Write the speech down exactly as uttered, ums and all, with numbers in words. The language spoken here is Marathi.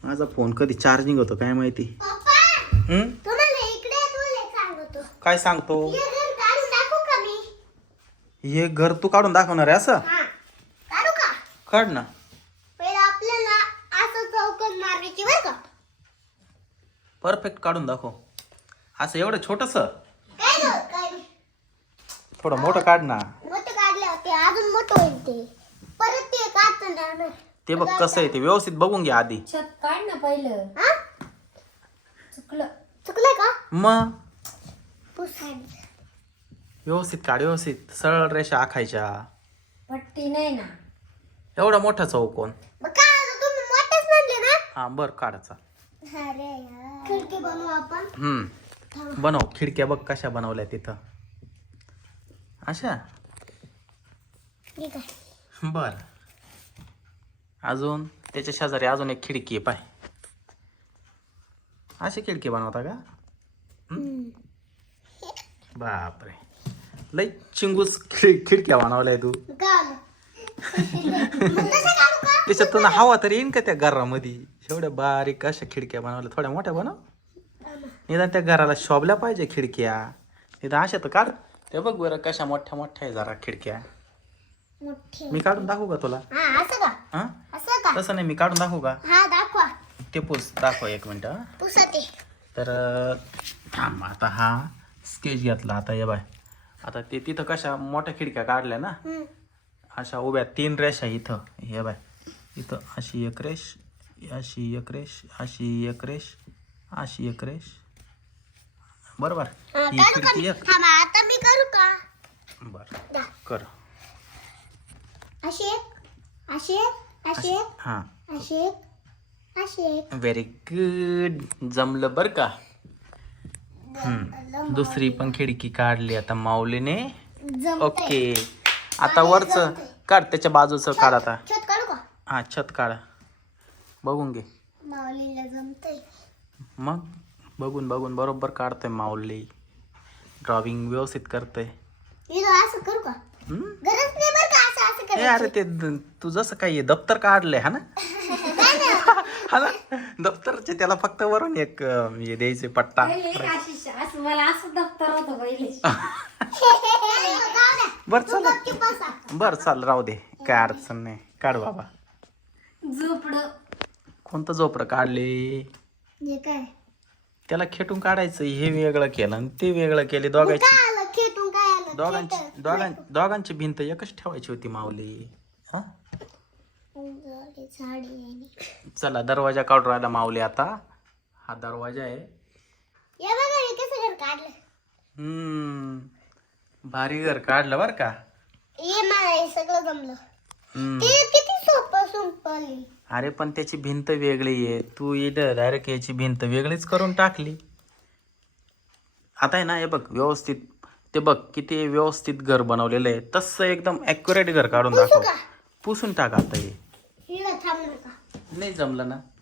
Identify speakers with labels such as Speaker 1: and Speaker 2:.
Speaker 1: माझा फोन कधी चार्जिंग होतो काय माहिती. हम्म काय सांगतो. हे घर तू काढून दाखवणार आहे असं. काढ ना. परफेक्ट काढून दाखव. असं एवढं छोटस थोडं मोठं काढ ना. ते बघ कसं आहे ते व्यवस्थित बघून घ्या आधी.
Speaker 2: छत काढ ना पहिलं. चुकलं
Speaker 3: चुकलंय का
Speaker 1: मग
Speaker 3: पुसायला.
Speaker 1: व्यवस्थित काढ. व्यवस्थित सरळ रेषा आखायच्या.
Speaker 2: पट्टी नाही ना.
Speaker 1: एवढा मोठा चौकोन.
Speaker 3: मग काय आता तुम्ही मोठेच म्हणले ना.
Speaker 1: हा बर काढायचा.
Speaker 3: अरे यार खिडकी बनवू आपण.
Speaker 1: हम्म बनव. खिडक्या बघ कशा बनवल्या तिथं अशा.
Speaker 3: ठीक आहे.
Speaker 1: बर अजून त्याच्या शेजारी अजून एक खिडकी आहे पाय. अशी खिडकी बनवता का. बापरे लई चिंगूस खिड खिडक्या बनवलाय तू. त्याच्यातून हवा तरी येईन का त्या घरामध्ये. एवढ्या बारीक अशा खिडक्या बनवल्या. थोड्या मोठ्या बनव. निदान त्या घराला शोभल्या पाहिजे खिडक्या. निदान अशा तर काढ. ते बघ बरं कशा मोठ्या मोठ्या आहे जरा खिडक्या. मी काढून दाखवू का तुला.
Speaker 3: हा असं का.
Speaker 1: हा
Speaker 3: असं का.
Speaker 1: तसं नाही मी काढून दाखवू का.
Speaker 3: हा दाखवा.
Speaker 1: ते पुस दाखव एक मिनिट.
Speaker 3: पुसा ते.
Speaker 1: तर थांब आता हा स्केच घेतला. आता ये बाय आता ते तिथं कशा मोठ्या खिडक्या काढल्या ना. अशा उभ्या तीन रेषा इथं. हे बाय इथं अशी एक रेष अशी एक रेष अशी एक रेष अशी एक रेष. बरोबर ही खिडकी एक.
Speaker 3: आता मी करू का.
Speaker 1: बर कर.
Speaker 3: अशी एक अशी एक अशी एक
Speaker 1: हा
Speaker 3: अशी एक अशी एक.
Speaker 1: व्हेरी गुड जमलं बर का. हम्म दुसरी पण खिडकी काढली आता माऊलीने. ओके आता वरच काढ. त्याच्या बाजूचं काढ आता.
Speaker 3: छत काढू का.
Speaker 1: हा छत काढ. बघून घे.
Speaker 3: माऊलीला जमतंय.
Speaker 1: मग बघून बघून बरोबर काढतोय माऊली. ड्रॉइंग व्यवस्थित करतोय.
Speaker 3: असं करू का. गरज नाही बरं का असं असं
Speaker 1: ए
Speaker 3: करायचं.
Speaker 1: अरे ते द- तू जसं काही दप्तर काढलंय हा ना. हा ना दप्तरचे त्याला फक्त वरून एक अं, हे द्यायचे पट्टा.
Speaker 2: पहिले एक आशिष असं मला असं दप्तर होतं पहिले.
Speaker 3: जाऊ द्या.
Speaker 1: बर चल
Speaker 3: गपचूप बसा.
Speaker 1: बर चाल राहू दे काय अडचण नाही. काढ बाबा.
Speaker 2: झोपडं.
Speaker 1: कोणतं झोपडं काढले.
Speaker 3: हे काय
Speaker 1: त्याला खेटून काढायचं. हे वेगळं केलं आणि ते वेगळं केले. दोघांची
Speaker 3: काय आलं खेटून काय आलं.
Speaker 1: दोघांची दोघां दोघांची भिंत एकच ठेवायची होती माऊली. हा
Speaker 3: झाडी आहे.
Speaker 1: चला दरवाजा काढून राहिला माऊली आता. हा दरवाजा आहे.
Speaker 3: हे बघा हे कसं घर काढलं.
Speaker 1: हम्म भारी घर काढलं बर का.
Speaker 3: हे मला हे सगळं जमलं.
Speaker 1: हम्म
Speaker 3: ते किती सोपं सिंपल.
Speaker 1: अरे पण त्याची भिंत वेगळी आहे. तू इथं डायरेक्ट याची भिंत वेगळीच करून टाकली. आता आहे ना हे बघ व्यवस्थित ते बघ किती व्यवस्थित घर बनवलेलं आहे. तसं एकदम ॲक्युरेट घर काढून दाखव. पुसून टाक आता हे.
Speaker 3: हिला थांब नका.
Speaker 1: नाही जमलं ना.